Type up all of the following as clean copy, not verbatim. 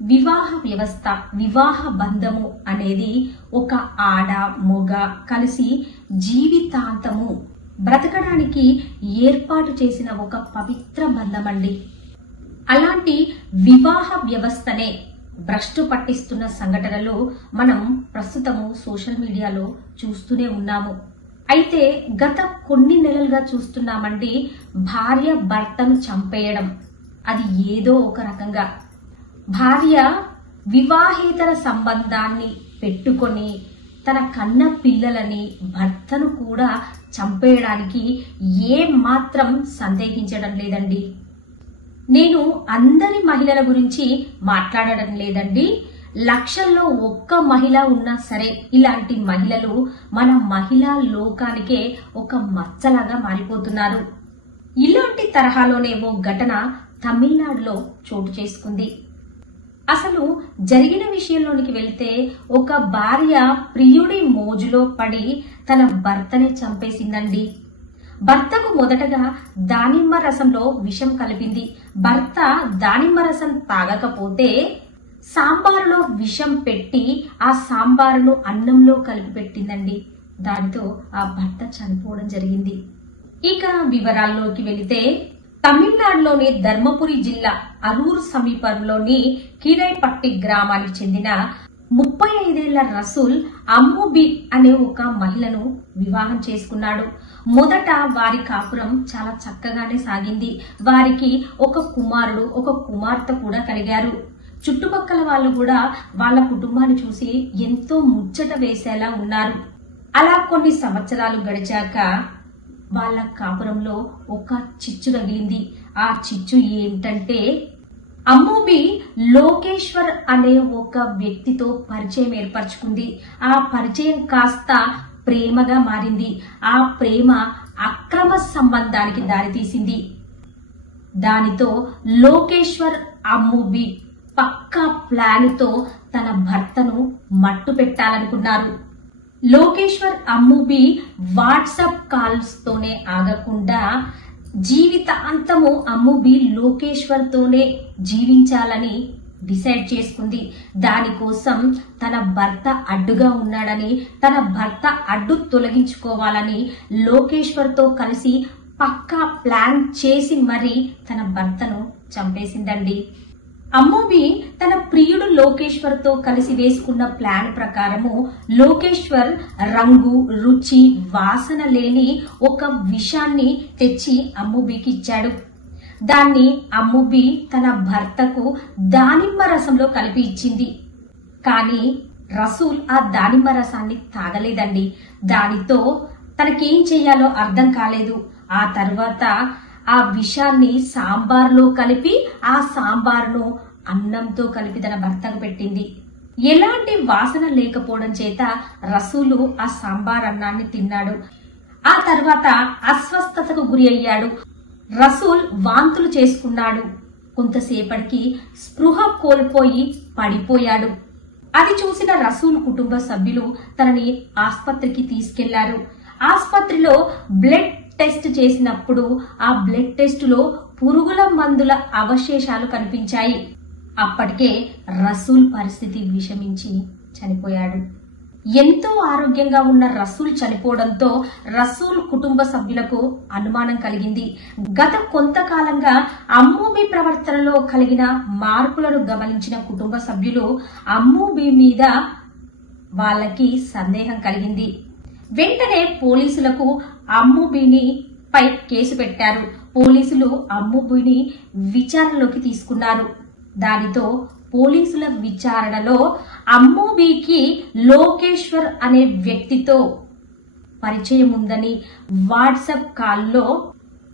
వివాహ వ్యవస్థ, వివాహ బంధము అనేది ఒక ఆడ మొగ కలిసి జీవితాంతము బ్రతకడానికి ఏర్పాటు చేసిన ఒక పవిత్ర బంధమండి. అలాంటి వివాహ వ్యవస్థనే భ్రష్టు పట్టిస్తున్న సంఘటనలు మనం ప్రస్తుతము సోషల్ మీడియాలో చూస్తూనే ఉన్నాము. అయితే గత కొన్ని నెలలుగా చూస్తున్నామండి, భార్య భర్తను చంపేయడం. అది ఏదో ఒక రకంగా భార్య వివాహేతర సంబంధాన్ని పెట్టుకొని తన కన్న పిల్లలని, భర్తను కూడా చంపేయడానికి ఏం మాత్రం సందేహించడం లేదండి. నేను అందరి మహిళల గురించి మాట్లాడడం లేదండి. లక్షల్లో ఒక్క మహిళ ఉన్నా సరే ఇలాంటి మహిళలు మన మహిళా లోకానికే ఒక మచ్చలాగా మారిపోతున్నారు. ఇలాంటి తరహాలోనే ఓ ఘటన తమిళనాడులో చోటు చేసుకుంది. అసలు జరిగిన విషయంలోనికి వెళ్తే, ఒక భార్య ప్రియుడి మోజులో పడి తన భర్తనే చంపేసిందండి. భర్తకు మొదటగా దానిమ్మ రసంలో విషం కలిపింది. భర్త దానిమ్మ రసం తాగకపోతే సాంబారులో విషం పెట్టి ఆ సాంబారును అన్నంలో కలిపి పెట్టిందండి. దానితో ఆ భర్త చనిపోవడం జరిగింది. ఇక వివరాల్లోకి వెళితే, తమిళనాడులోని ధర్మపురి జిల్లా అరూరు సమీపంలోని కీరైపట్టి గ్రామానికి చెందిన 35 ఏళ్ల రసూల్ అమ్ముబి అనే ఒక మహిళను వివాహం చేసుకున్నాడు. మొదట వారి కాపురం చాలా చక్కగానే సాగింది. వారికి ఒక కుమారుడు, ఒక కుమార్తె కూడా కలిగారు. చుట్టుపక్కల వాళ్ళు కూడా వాళ్ళ కుటుంబాన్ని చూసి ఎంతో ముచ్చట వేసేలా ఉన్నారు. అలా కొన్ని సంవత్సరాలు గడిచాక వాళ్ళ కాపురంలో ఒక చిచ్చు తగిలింది. ఆ చిచ్చు ఏంటంటే, అమ్ముబి లోకేశ్వర్ అనే ఒక వ్యక్తితో పరిచయం ఏర్పరచుకుంది. ఆ పరిచయం కాస్త ప్రేమగా మారింది. ఆ ప్రేమ అక్రమ సంబంధానికి దారితీసింది. దానితో లోకేశ్వర్ అమ్ముబి పక్కా ప్లాన్తో తన భర్తను మట్టు పెట్టాలనుకున్నారు. లోకేశ్వర్ అమ్ముబి వాట్సాప్ కాల్స్ తోనే ఆగకుండా జీవితాంతము అమ్ముబి లోకేశ్వర్ తోనే జీవించాలని డిసైడ్ చేసుకుంది. దానికోసం తన భర్త అడ్డుగా ఉన్నాడని, తన భర్త అడ్డు తొలగించుకోవాలని లోకేశ్వర్ తో కలిసి పక్కా ప్లాన్ చేసి మరి తన భర్తను చంపేసిందండి. అమ్ముబి తన ప్రియుడు లోకేశ్వర్ తో కలిసి వేసుకున్న ప్లాన్ ప్రకారము లోకేశ్వర్ రంగు, రుచి, వాసన లేని ఒక విషాన్ని తెచ్చి అమ్ముబికి ఇచ్చాడు. దాన్ని అమ్ముబి తన భర్తకు దానిమ్మ రసంలో కలిపి ఇచ్చింది. కానీ రసూల్ ఆ దానిమ్మ రసాన్ని తాగలేదండి. దానితో తనకేం చెయ్యాలో అర్థం కాలేదు. ఆ తర్వాత ఆ విషాన్ని సాంబార్లో కలిపి ఆ సాంబార్ను అన్నంతో కలిపి తన భర్తకు పెట్టింది. ఎలాంటి వాసన లేకపోవడం చేత రసూలు ఆ సాంబార్ అన్నాన్ని తిన్నాడు. ఆ తర్వాత అస్వస్థతకు గురి అయ్యాడు. రసూల్ వాంతులు చేసుకున్నాడు. కొంతసేపటికి స్పృహ కోల్పోయి పడిపోయాడు. అది చూసిన రసూల్ కుటుంబ సభ్యులు తనని ఆస్పత్రికి తీసుకెళ్లారు. ఆస్పత్రిలో బ్లడ్ టెస్ట్ చేసినప్పుడు ఆ బ్లడ్ టెస్టులో పురుగుల మందుల అవశేషాలు కనిపించాయి. అప్పటికే రసూల్ పరిస్థితి విషమించి చనిపోయాడు. ఎంతో ఆరోగ్యంగా ఉన్న రసూల్ చనిపోవడంతో రసూల్ కుటుంబ సభ్యులకు అనుమానం కలిగింది. గత కొంతకాలంగా అమ్ముబి ప్రవర్తనలో కలిగిన మార్పులను గమనించిన కుటుంబ సభ్యులు అమ్ముబి మీద వాళ్ళకి సందేహం కలిగింది. వెంటనే పోలీసులకు అమ్ముబిని పై కేసు పెట్టారు. పోలీసులు అమ్ముబిని విచారణలోకి తీసుకున్నారు. దానితో పోలీసుల విచారణలో అమ్ముబికి లోకేశ్వర్ అనే వ్యక్తితో పరిచయం ఉందని, వాట్సాప్ కాల్లో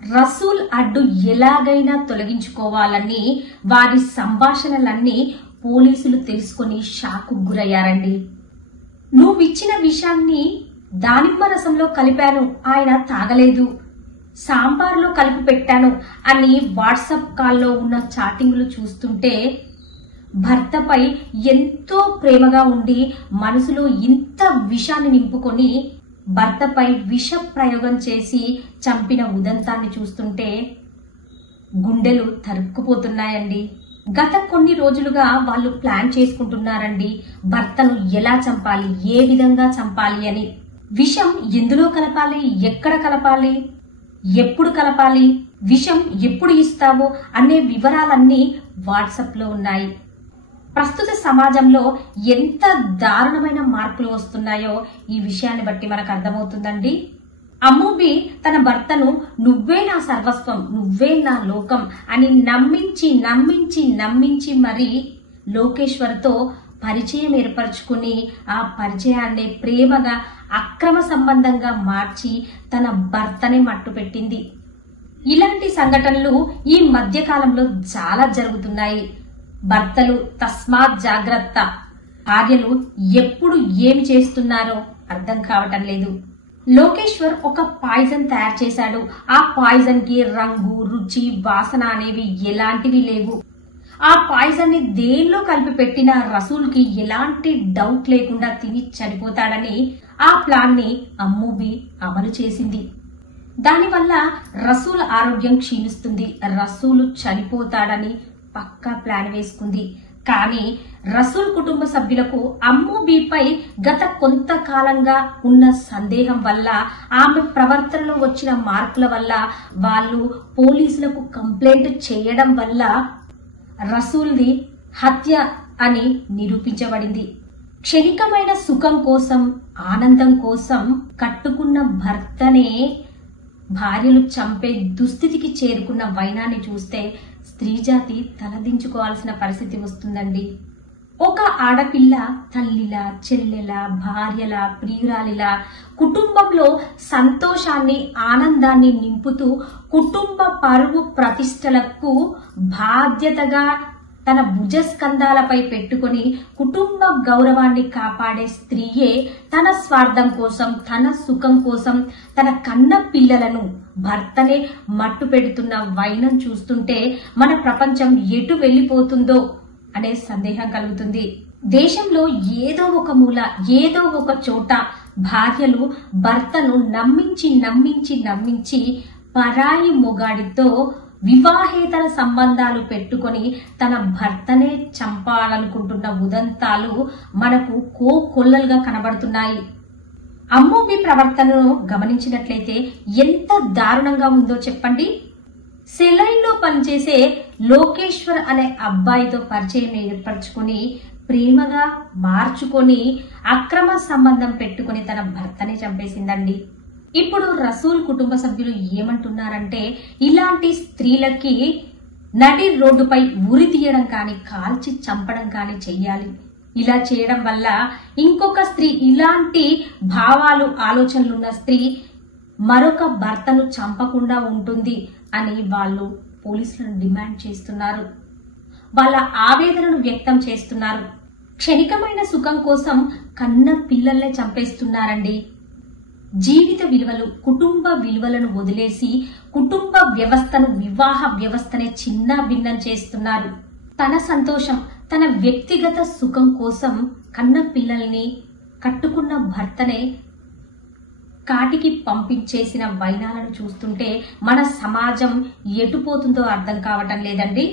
రసూల్ అడ్డు ఎలాగైనా తొలగించుకోవాలని వారి సంభాషణలన్నీ పోలీసులు తెలుసుకొని షాకు గురయ్యారండి. నువ్విచ్చిన విషయాన్ని దానిమ్మ రసంలో కలిపాను, ఆయన తాగలేదు, సాంబార్లో కలిపి పెట్టాను అని వాట్సాప్ కాల్లో ఉన్న చాటింగ్లు చూస్తుంటే భర్తపై ఎంతో ప్రేమగా ఉండి మనసులో ఇంత విషాన్ని నింపుకొని భర్తపై విష ప్రయోగం చేసి చంపిన ఉదంతాన్ని చూస్తుంటే గుండెలు తరుక్కుపోతున్నాయండి. గత కొన్ని రోజులుగా వాళ్ళు ప్లాన్ చేసుకుంటున్నారండి, భర్తను ఎలా చంపాలి, ఏ విధంగా చంపాలి అని. విషం ఎందులో కలపాలి, ఎక్కడ కలపాలి, ఎప్పుడు కలపాలి, విషం ఎప్పుడు ఇస్తావో అనే వివరాలన్నీ వాట్సాప్ లో ఉన్నాయి. ప్రస్తుత సమాజంలో ఎంత దారుణమైన మార్పులు వస్తున్నాయో ఈ విషయాన్ని బట్టి మనకు అర్థమవుతుందండి. అమ్మూబి తన భర్తను నువ్వే నా సర్వస్వం, నువ్వే నా లోకం అని నమ్మించి నమ్మించి నమ్మించి మరి లోకేశ్వర్తో పరిచయం ఏర్పరచుకుని ఆ పరిచయాన్ని ప్రేమగా అక్రమ సంబంధంగా మార్చి తన భర్తనే మట్టుపెట్టింది. ఇలాంటి సంఘటనలు ఈ మధ్య కాలంలో చాలా జరుగుతున్నాయి. భర్తలు తస్మాత్ జాగ్రత్త. భార్యలు ఎప్పుడు ఏమి చేస్తున్నారో అర్థం కావటం లేదు. లోకేశ్వర్ ఒక పాయిజన్ తయారు చేశాడు. ఆ పాయిజన్ కి రంగు, రుచి, వాసన అనేవి ఎలాంటివి లేవు. ఆ పాయిజన్ ని దేనిలో కలిపి పెట్టిన రసూల్ కి ఎలాంటి డౌట్ లేకుండా తిని చనిపోతాడని ఆ ప్లాన్ ని అమ్మూబి అమలు చేసింది. దానివల్ల రసూల్ ఆరోగ్యం క్షీణిస్తుంది, రసూలు చనిపోతాడని పక్కా ప్లాన్ వేసుకుంది. కానీ రసూల్ కుటుంబ సభ్యులకు అమ్మూబిపై గత కొంతకాలంగా ఉన్న సందేహం వల్ల, ఆమె ప్రవర్తనలో వచ్చిన మార్పుల వల్ల, వాళ్ళు పోలీసులకు కంప్లైంట్ చేయడం వల్ల రసూల్ది హత్య అని నిరూపించబడింది. క్షణికమైన సుఖం కోసం, ఆనందం కోసం కట్టుకున్న భర్తనే భార్యలు చంపే దుస్థితికి చేరుకున్న వైనాన్ని చూస్తే స్త్రీజాతి తలదించుకోవాల్సిన పరిస్థితి వస్తుందండి. ఒక ఆడపిల్ల తల్లిలా, చెల్లెలా, భార్యలా, ప్రియురాలిలా కుటుంబంలో సంతోషాన్ని, ఆనందాన్ని నింపుతూ కుటుంబ పరువు ప్రతిష్టలకు బాధ్యతగా తన భుజస్కంధాలపై పెట్టుకుని కుటుంబ గౌరవాన్ని కాపాడే స్త్రీయే తన స్వార్థం కోసం, తన సుఖం కోసం తన కన్న పిల్లలను భర్తనే మట్టు పెడుతున్న వైనం చూస్తుంటే మన ప్రపంచం ఎటు వెళ్లిపోతుందో అనే సందేహం కలుగుతుంది. దేశంలో ఏదో ఒక మూల, ఏదో ఒక చోట భార్యలు భర్తను నమ్మించి నమ్మించి నమ్మించి పరాయి మొగాడితో వివాహేతర సంబంధాలు పెట్టుకొని తన భర్తనే చంపాలనుకుంటున్న ఉదంతాలు మనకు కోకొల్లలుగా కనబడుతున్నాయి. అమ్మూబి ప్రవర్తనను గమనించినట్లయితే ఎంత దారుణంగా ఉందో చెప్పండి. సెలైన్ లో పనిచేసే లోకేశ్వర్ అనే అబ్బాయితో పరిచయం ఏర్పరచుకుని ప్రేమగా మార్చుకొని అక్రమ సంబంధం పెట్టుకుని తన భర్తనే చంపేసిందండి. ఇప్పుడు రసూల్ కుటుంబ సభ్యులు ఏమంటున్నారంటే, ఇలాంటి స్త్రీలకి నడి రోడ్డుపై ఉరి తీయడం కానీ, కాల్చి చంపడం కానీ చెయ్యాలి. ఇలా చేయడం వల్ల ఇంకొక స్త్రీ, ఇలాంటి భావాలు, ఆలోచనలున్న స్త్రీ మరొక భర్తను చంపకుండా ఉంటుంది అని వాళ్ళు పోలీసులను డిమాండ్ చేస్తున్నారు. వాళ్ళ ఆవేదనను వ్యక్తం చేస్తున్నారు. క్షణికమైన సుఖం కోసం కన్న పిల్లల్నే చంపేస్తున్నారండి. జీవిత విలువలు, కుటుంబ విలువలను వదిలేసి కుటుంబ వ్యవస్థను, వివాహ వ్యవస్థనే చిన్న భిన్నం చేస్తున్నారు. తన సంతోషం, తన వ్యక్తిగత సుఖం కోసం కన్న పిల్లల్ని, కట్టుకున్న భర్తనే కాటికి పంపించేసిన వైనాలను చూస్తుంటే మన సమాజం ఎటుపోతుందో అర్థం కావటం లేదండి.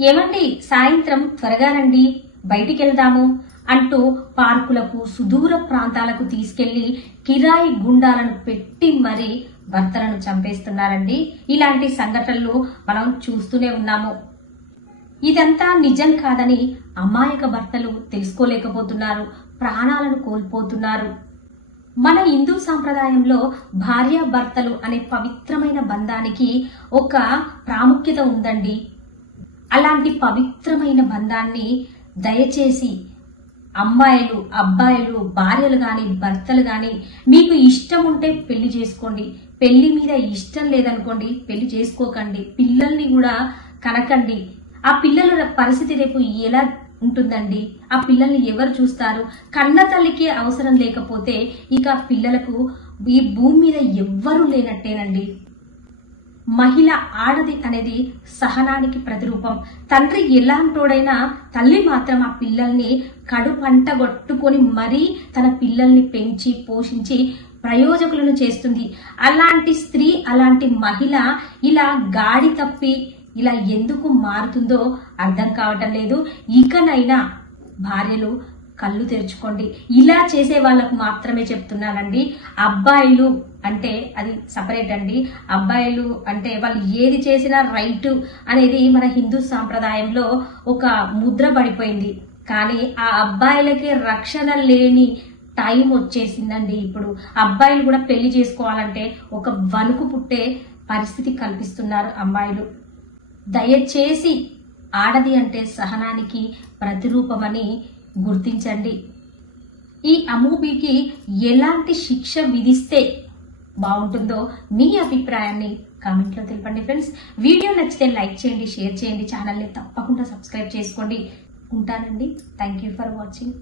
ఏమండి, సాయంత్రం త్వరగా రండి, బయటికి వెళ్దాము అంటూ పార్కులకు, సుదూర ప్రాంతాలకు తీసుకెళ్లి కిరాయి గుండాలను పెట్టి మరీ భర్తలను చంపేస్తున్నారండి. ఇలాంటి సంఘటనలు మనం చూస్తూనే ఉన్నాము. ఇదంతా నిజం కాదని అమాయక భర్తలు తెలుసుకోలేకపోతున్నారు, ప్రాణాలను కోల్పోతున్నారు. మన హిందూ సాంప్రదాయంలో భార్యాభర్తలు అనే పవిత్రమైన బంధానికి ఒక ప్రాముఖ్యత ఉందండి. అలాంటి పవిత్రమైన బంధాన్ని దయచేసి అమ్మాయిలు, అబ్బాయిలు, భార్యలు గాని, భర్తలు గాని మీకు ఇష్టం ఉంటే పెళ్లి చేసుకోండి. పెళ్లి మీద ఇష్టం లేదనుకోండి, పెళ్లి చేసుకోకండి. పిల్లల్ని కూడా కనకండి. ఆ పిల్లల పరిస్థితి రేపు ఎలా ఉంటుందండి? ఆ పిల్లల్ని ఎవరు చూస్తారు? కన్న తల్లికి అవసరం లేకపోతే ఇక పిల్లలకు ఈ భూమి మీద ఎవ్వరూ లేనట్టేనండి. మహిళ, ఆడది అనేది సహనానికి ప్రతిరూపం. తండ్రి ఎలాంటోడైనా తల్లి మాత్రం ఆ పిల్లల్ని కడుపంటగొట్టుకొని మరీ తన పిల్లల్ని పెంచి పోషించి ప్రయోజకులను చేస్తుంది. అలాంటి స్త్రీ, అలాంటి మహిళ ఇలా గాడి తప్పి ఇలా ఎందుకు మారుతుందో అర్థం కావటం లేదు. ఇకనైనా భార్యలు కళ్ళు తెరుచుకోండి. ఇలా చేసే వాళ్ళకు మాత్రమే చెప్తున్నానండి. అబ్బాయిలు అంటే అది సపరేట్ అండి. అబ్బాయిలు అంటే వాళ్ళు ఏది చేసినా రైట్ అనేది మన హిందూ సాంప్రదాయంలో ఒక ముద్ర పడిపోయింది. కానీ ఆ అబ్బాయిలకి రక్షణ లేని టైం వచ్చేసిందండి. ఇప్పుడు అబ్బాయిలు కూడా పెళ్లి చేసుకోవాలంటే ఒక వణుకు పుట్టే పరిస్థితి కల్పిస్తున్నారు అమ్మాయిలు. దయచేసి ఆడది అంటే సహనానికి ప్రతిరూపమని గుర్తించండి. ఈ అమూబీకి ఎలాంటి శిక్ష విధిస్తే బాగుంటుందో మీ అభిప్రాయాన్ని కామెంట్లో తెలపండి ఫ్రెండ్స్. వీడియో నచ్చితే లైక్ చేయండి, షేర్ చేయండి, ఛానల్ని తప్పకుండా సబ్స్క్రైబ్ చేసుకోండి. ఉంటానండి. Thank you for watching.